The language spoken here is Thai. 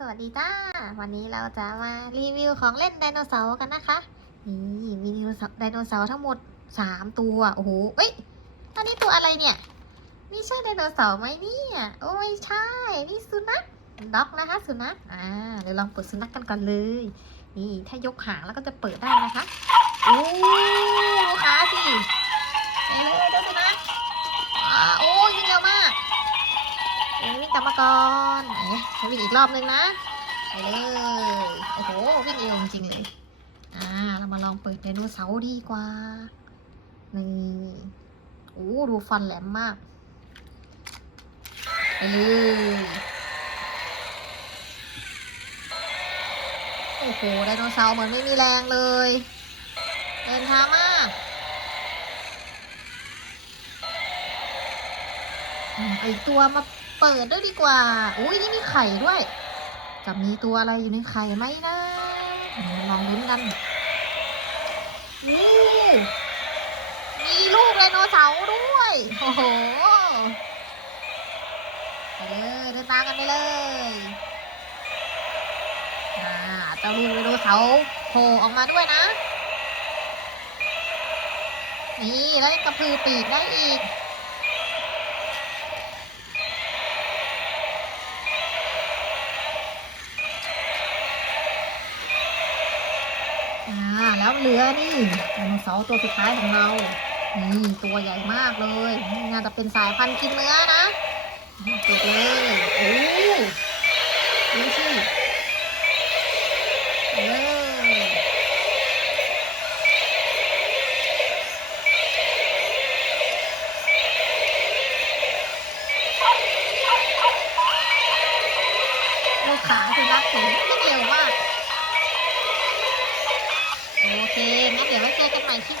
สวัสดีจ้า วันนี้เราจะมารีวิวของเล่นไดโนเสาร์กันนะคะ นี่มีไดโนเสาร์ทั้งหมดสามตัว โอ้โห เอ้ยอันนี้ตัวอะไรเนี่ย นี่ใช่ไดโนเสาร์ไหมเนี่ย โอ้ไม่ใช่ นี่สุนัข ด็อกนะคะ สุนัข อ่า เดี๋ยวลองเปิดสุนัขกันก่อนเลย นี่ ถ้ายกหางแล้วก็จะเปิดได้นะคะ กลับมาก่อนเอ๊ะให้วิ่งอีกรอบนึงนะไปเลยโอ้โหวิ่งเร็วจริงเลยอ่าเรามาลองเปิดไดโนเสาร์ดีกว่านี่โอ้ดูฟันแหลมมากไปเลยโอ้โหไดโนเสาร์เหมือนไม่มีแรงเลย เดินช้ามาก อืมเอตัวมาเปิดด้วยดีกว่า อุ้ยนี่มีไข่ด้วย จะมีตัวอะไรอยู่ในไข่ไหมนะ ลองลุ้นกันอู้มีลูกไดโนเสาร์ด้วย โอ้โหไปเลยเดินตามกันไปเลยอ่าเจ้าลูกไดโนเสาร์โผล่ออกมาด้วยนะ นี่แล้วยังกระพือปีกได้อีก อ่าแล้วเหลือนี่ไดโนเสาร์ตัวสุดท้ายของเรานี่ตัวใหญ่มากเลยนี่น่าจะเป็นสายพันธุ์กินเนื้อนะเปิดเลยโอ้ดูสิเปิดเลยลูกขาสุนัขถึงวิ่งเร็วมาก โอเค งั้นเดี๋ยวไว้เจอกันใหม่คลิปหน้า